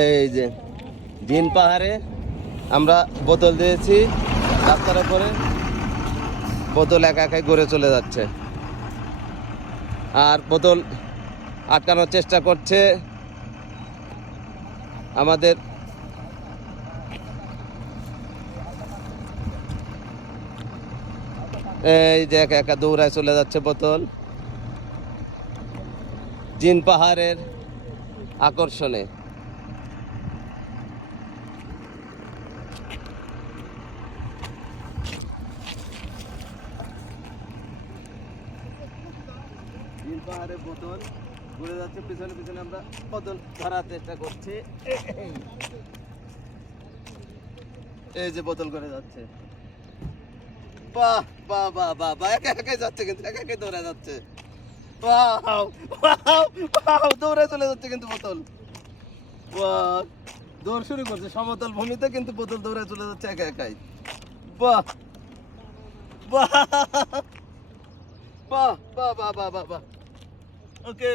এই যে দিন পাহাড়ে আমরা বোতল দিয়েছি, রাস্তার উপরে বোতল একা একাই গড়ে চলে যাচ্ছে, আর বোতল আটকানোর চেষ্টা করছে আমাদের এই যে একা একা দৌড়ায় চলে যাচ্ছে বোতল জিন পাহাড়ের আকর্ষণে। জিন পাহাড়ের বোতল ঘুরে যাচ্ছে, পিছনে পিছনে আমরা বোতল ধরার চেষ্টা করছি। এই যে বোতল করে যাচ্ছে, বাহ বাহ বাহ বাহ বাহ, একা একাই যাচ্ছে, কিন্তু একা একাই দৌড়ে যাচ্ছে। ওয়াও ওয়াও ওয়াও, দৌড়ে চলে যাচ্ছে কিন্তু বোতল। বাহ, দৌড় শুরু করছে সমতল ভূমিতে, কিন্তু বোতল দৌড়ে চলে যাচ্ছে একা একাই। বাহ বাহ বাহ বাহ বাহ বাহ বাহ, ওকে।